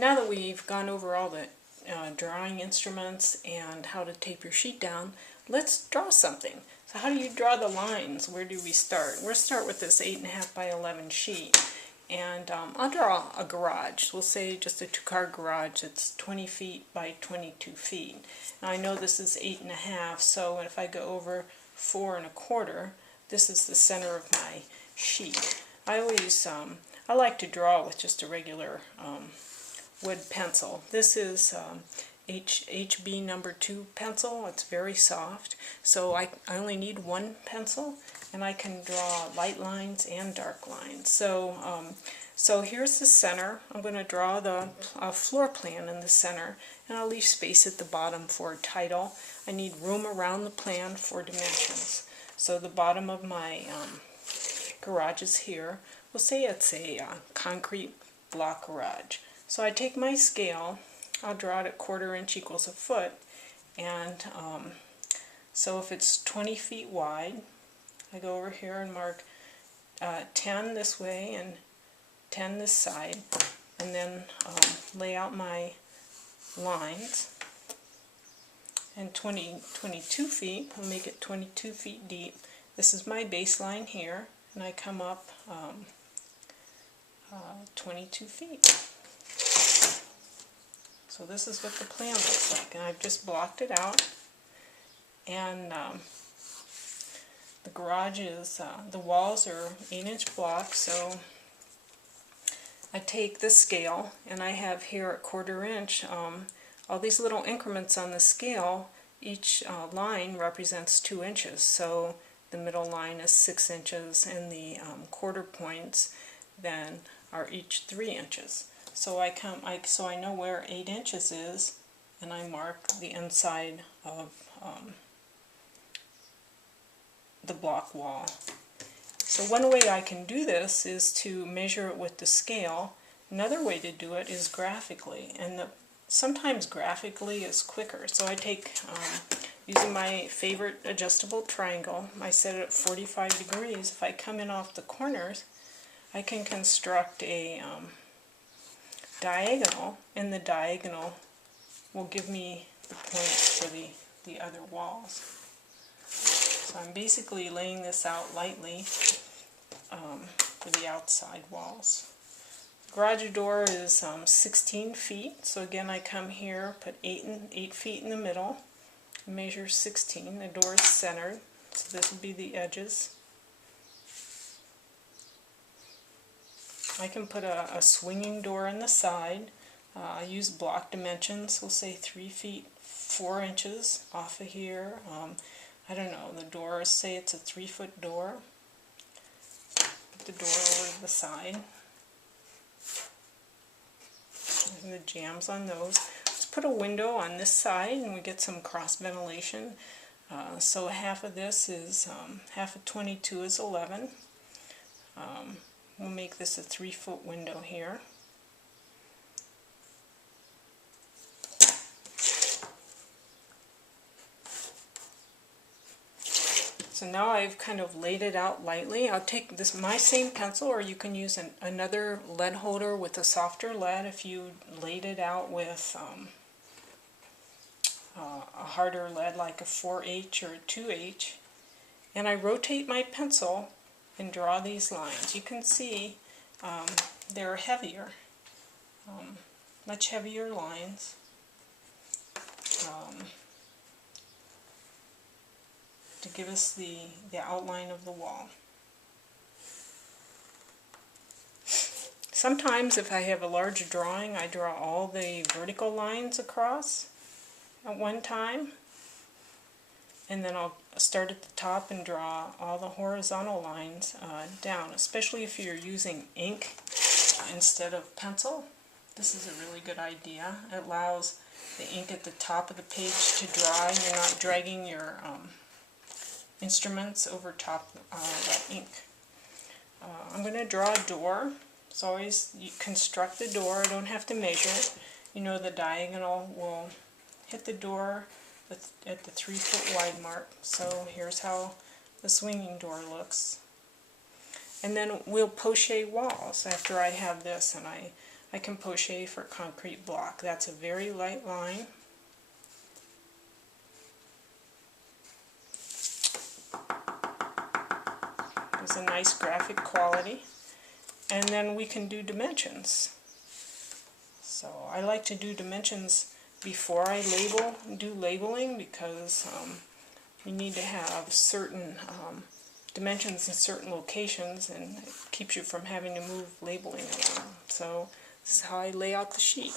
now that we've gone over all the drawing instruments and how to tape your sheet down, let's draw something. So how do you draw the lines? Where do we start? We'll start with this 8.5 by 11 sheet. And I'll draw a garage. We'll say just a two-car garage. It's 20 feet by 22 feet. Now I know this is 8.5, so if I go over 4 1/4, this is the center of my sheet. I always, I like to draw with just a regular wood pencil. This is HB number 2 pencil. It's very soft, so I only need one pencil, and I can draw light lines and dark lines. So here's the center. I'm going to draw the floor plan in the center, and I'll leave space at the bottom for a title. I need room around the plan for dimensions. So the bottom of my garage is here. We'll say it's a concrete block garage. So I take my scale, I'll draw it at 1/4 inch equals a foot, and so if it's 20 feet wide, I go over here and mark 10 this way and 10 this side, and then lay out my lines. And 22 feet, I'll make it 22 feet deep. This is my baseline here, and I come up 22 feet. So this is what the plan looks like, and I've just blocked it out. And the garage is, the walls are 8-inch blocks, so I take this scale, and I have here at 1/4 inch, all these little increments on the scale. Each line represents 2 inches, so the middle line is 6 inches, and the quarter points then are each 3 inches. So so I know where 8 inches is, and I mark the inside of the block wall. So one way I can do this is to measure it with the scale. Another way to do it is graphically, and sometimes graphically is quicker. So I take, using my favorite adjustable triangle, I set it at 45 degrees. If I come in off the corners, I can construct a diagonal, and the diagonal will give me the points for the other walls. So I'm basically laying this out lightly for the outside walls. The garage door is 16 feet, so again I come here, put 8 feet in the middle, measure 16. The door is centered, so this will be the edges. I can put a swinging door in the side. I use block dimensions. We'll say 3 feet 4 inches off of here. I don't know, the door, say it's a 3-foot door. Put the door over to the side. And the jambs on those. Let's put a window on this side, and we get some cross ventilation. So half of this is, half of 22 is 11. We'll make this a 3-foot window here. So now I've kind of laid it out lightly. I'll take this, my same pencil, or you can use another lead holder with a softer lead if you laid it out with a harder lead like a 4H or a 2H. And I rotate my pencil and draw these lines. You can see they're heavier, much heavier lines. To give us the outline of the wall. Sometimes if I have a large drawing, I draw all the vertical lines across at one time, and then I'll start at the top and draw all the horizontal lines down, especially if you're using ink instead of pencil. This is a really good idea. It allows the ink at the top of the page to dry, and you're not dragging your instruments over top that ink. I'm going to draw a door. So always you construct the door. I don't have to measure it. You know the diagonal will hit the door at the 3-foot wide mark. So here's how the swinging door looks. And then we'll poche walls after I have this, and I I can crochet for concrete block. That's a very light line. It's a nice graphic quality. And then we can do dimensions. So I like to do dimensions before I do labeling, because you need to have certain dimensions in certain locations, and it keeps you from having to move labeling around. So this is how I lay out the sheet.